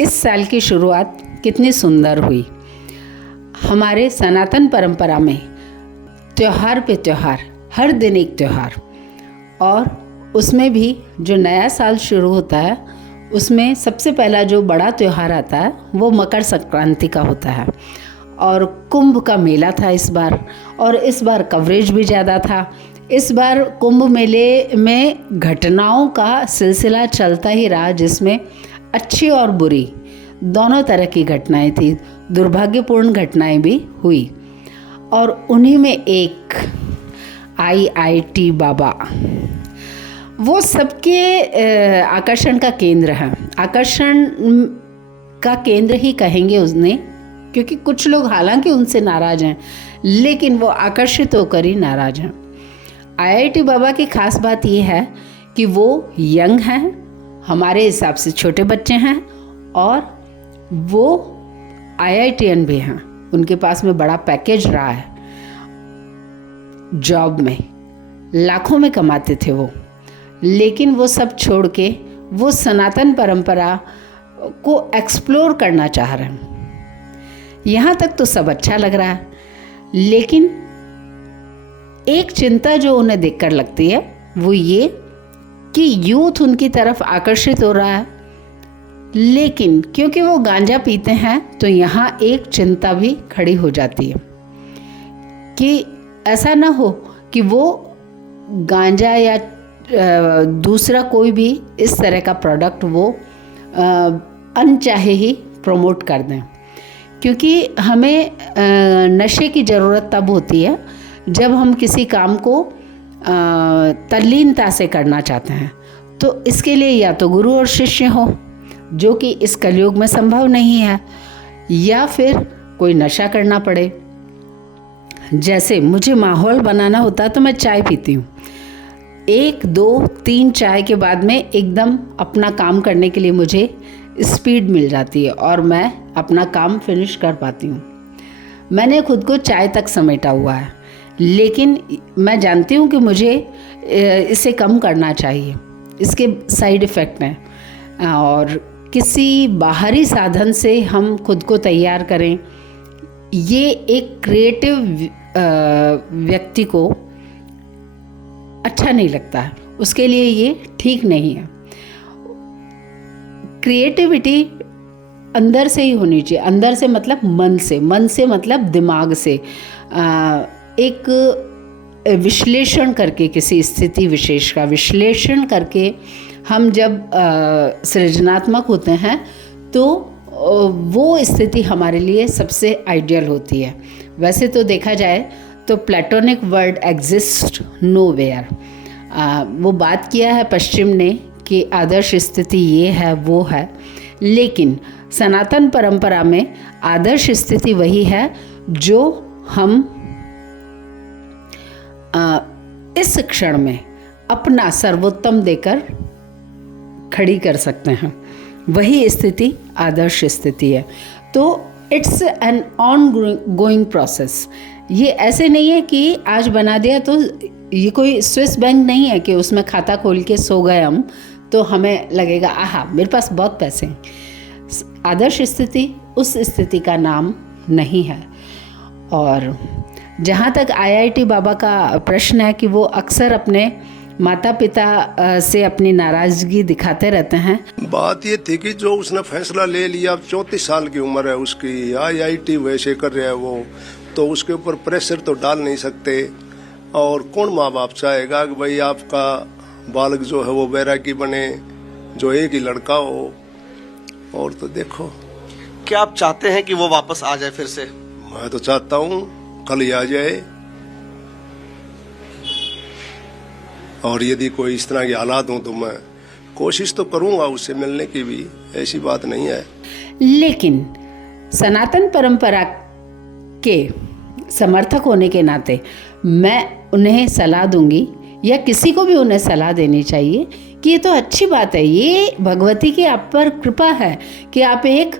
इस साल की शुरुआत कितनी सुंदर हुई। हमारे सनातन परंपरा में त्योहार पे त्योहार, हर दिन एक त्यौहार, और उसमें भी जो नया साल शुरू होता है उसमें सबसे पहला जो बड़ा त्यौहार आता है वो मकर संक्रांति का होता है। और कुंभ का मेला था इस बार, और इस बार कवरेज भी ज़्यादा था। इस बार कुंभ मेले में घटनाओं का सिलसिला चलता ही रहा, जिसमें अच्छी और बुरी दोनों तरह की घटनाएं थी, दुर्भाग्यपूर्ण घटनाएं भी हुई। और उन्हीं में एक IIT बाबा, वो सबके आकर्षण का केंद्र है। आकर्षण का केंद्र ही कहेंगे उन्हें, क्योंकि कुछ लोग हालांकि उनसे नाराज़ हैं, लेकिन वो आकर्षित होकर ही नाराज़ हैं। IIT बाबा की खास बात ये है कि वो यंग हैं, हमारे हिसाब से छोटे बच्चे हैं, और वो IITian भी हैं। उनके पास में बड़ा पैकेज रहा है, जॉब में लाखों में कमाते थे वो, लेकिन वो सब छोड़ के वो सनातन परंपरा को एक्सप्लोर करना चाह रहे हैं। यहाँ तक तो सब अच्छा लग रहा है, लेकिन एक चिंता जो उन्हें देखकर लगती है वो ये कि यूथ उनकी तरफ आकर्षित हो रहा है, लेकिन क्योंकि वो गांजा पीते हैं तो यहाँ एक चिंता भी खड़ी हो जाती है कि ऐसा ना हो कि वो गांजा या दूसरा कोई भी इस तरह का प्रोडक्ट वो अनचाहे ही प्रमोट कर दें। क्योंकि हमें नशे की ज़रूरत तब होती है जब हम किसी काम को तल्लीनता से करना चाहते हैं। तो इसके लिए या तो गुरु और शिष्य हो, जो कि इस कलयुग में संभव नहीं है, या फिर कोई नशा करना पड़े। जैसे मुझे माहौल बनाना होता तो मैं चाय पीती हूँ, 1 2 3 चाय के बाद में एकदम अपना काम करने के लिए मुझे स्पीड मिल जाती है और मैं अपना काम फिनिश कर पाती हूँ। मैंने खुद को चाय तक समेटा हुआ है, लेकिन मैं जानती हूँ कि मुझे इसे कम करना चाहिए, इसके साइड इफ़ेक्ट हैं। और किसी बाहरी साधन से हम खुद को तैयार करें, ये एक क्रिएटिव व्यक्ति को अच्छा नहीं लगता है, उसके लिए ये ठीक नहीं है। क्रिएटिविटी अंदर से ही होनी चाहिए। अंदर से मतलब मन से मतलब दिमाग से। एक विश्लेषण करके, किसी स्थिति विशेष का विश्लेषण करके हम जब सृजनात्मक होते हैं तो वो स्थिति हमारे लिए सबसे आइडियल होती है। वैसे तो देखा जाए तो प्लेटोनिक वर्ड एग्जिस्ट नोवेयर, वो बात किया है पश्चिम ने कि आदर्श स्थिति ये है वो है, लेकिन सनातन परंपरा में आदर्श स्थिति वही है जो हम इस क्षण में अपना सर्वोत्तम देकर खड़ी कर सकते हैं। वही स्थिति आदर्श स्थिति है। तो it's an on going process. ये ऐसे नहीं है कि आज बना दिया तो ये कोई स्विस बैंक नहीं है कि उसमें खाता खोल के सो गए हम तो हमें लगेगा आहा मेरे पास बहुत पैसे हैं। आदर्श स्थिति उस स्थिति का नाम नहीं है। और जहाँ तक IIT बाबा का प्रश्न है कि वो अक्सर अपने माता पिता से अपनी नाराज़गी दिखाते रहते हैं। बात ये थी कि जो उसने फैसला ले लिया, अब 34 साल की उम्र है उसकी, IIT वैसे कर रहा है वो, तो उसके ऊपर प्रेशर तो डाल नहीं सकते। और कौन माँ बाप चाहेगा कि भाई आपका बालक जो है वो बैरागी बने, जो एक ही लड़का हो। और तो देखो, क्या आप चाहते हैं कि वो वापस आ जाए फिर से? मैं तो चाहता हूँ कल ही आ जाए, और यदि कोई इस तरह के हालात हों तो मैं कोशिश तो करूँगा उससे मिलने की भी, ऐसी बात नहीं है। लेकिन सनातन परंपरा के समर्थक होने के नाते मैं उन्हें सलाह दूंगी, या किसी को भी उन्हें सलाह देनी चाहिए कि ये तो अच्छी बात है, ये भगवती की आप पर कृपा है कि आप एक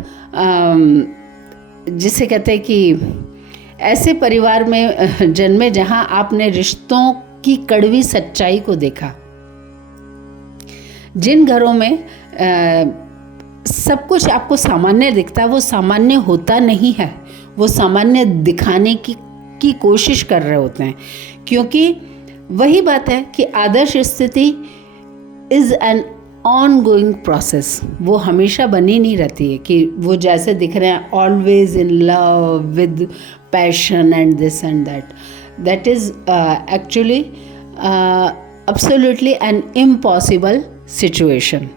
जिसे कहते हैं कि ऐसे परिवार में जन्मे जहां आपने रिश्तों की कड़वी सच्चाई को देखा। जिन घरों में सब कुछ आपको सामान्य दिखता है, वो सामान्य होता नहीं है। वो सामान्य दिखाने की कोशिश कर रहे होते हैं, क्योंकि वही बात है कि आदर्श स्थिति is an on going process. वो हमेशा बनी नहीं रहती है कि वो जैसे दिख रहे हैं always in love with passion and this and that is actually absolutely an impossible situation.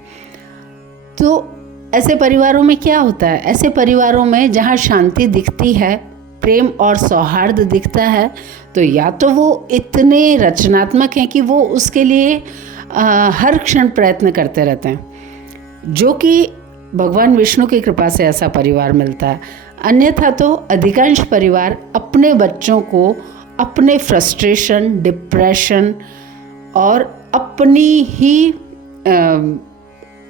तो ऐसे परिवारों में क्या होता है? ऐसे परिवारों में जहाँ शांति दिखती है, प्रेम और सौहार्द दिखता है, तो या तो वो इतने रचनात्मक हैं कि वो उसके लिए हर क्षण प्रयत्न करते रहते हैं, जो कि भगवान विष्णु की कृपा से ऐसा परिवार मिलता है। अन्यथा तो अधिकांश परिवार अपने बच्चों को अपने फ्रस्ट्रेशन, डिप्रेशन और अपनी ही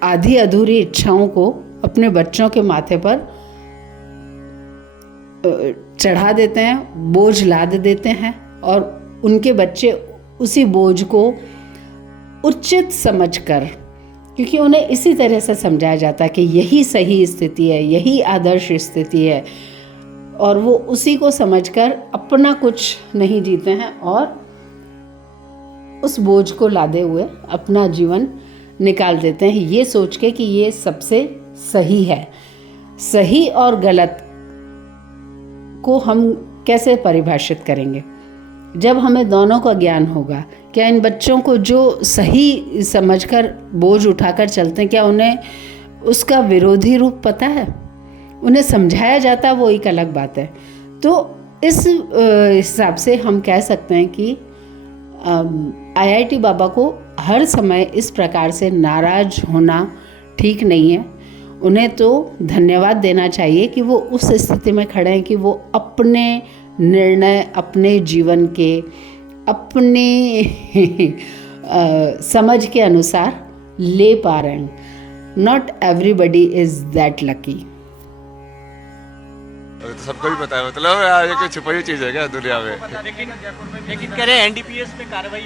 आधी अधूरी इच्छाओं को अपने बच्चों के माथे पर चढ़ा देते हैं, बोझ लाद देते हैं, और उनके बच्चे उसी बोझ को उचित समझकर, क्योंकि उन्हें इसी तरह से समझाया जाता है कि यही सही स्थिति है, यही आदर्श स्थिति है, और वो उसी को समझकर अपना कुछ नहीं जीते हैं और उस बोझ को लादे हुए अपना जीवन निकाल देते हैं, ये सोच के कि ये सबसे सही है। सही और गलत को हम कैसे परिभाषित करेंगे जब हमें दोनों का ज्ञान होगा? क्या इन बच्चों को जो सही समझकर बोझ उठाकर चलते हैं, क्या उन्हें उसका विरोधी रूप पता है? उन्हें समझाया जाता, वो एक अलग बात है। तो इस हिसाब से हम कह सकते हैं कि IIT बाबा को हर समय इस प्रकार से नाराज होना ठीक नहीं है। उन्हें तो धन्यवाद देना चाहिए कि वो उस स्थिति में खड़े हैं कि वो अपने निर्णय अपने जीवन के अपने समझ के अनुसार ले पा रहे हैं। Not everybody is that lucky. तो सबको भी पता है, मतलब यार ये कोई छुपी हुई चीज़ है क्या दुनिया में? लेकिन कह रहे हैं NDPS पे कार्रवाई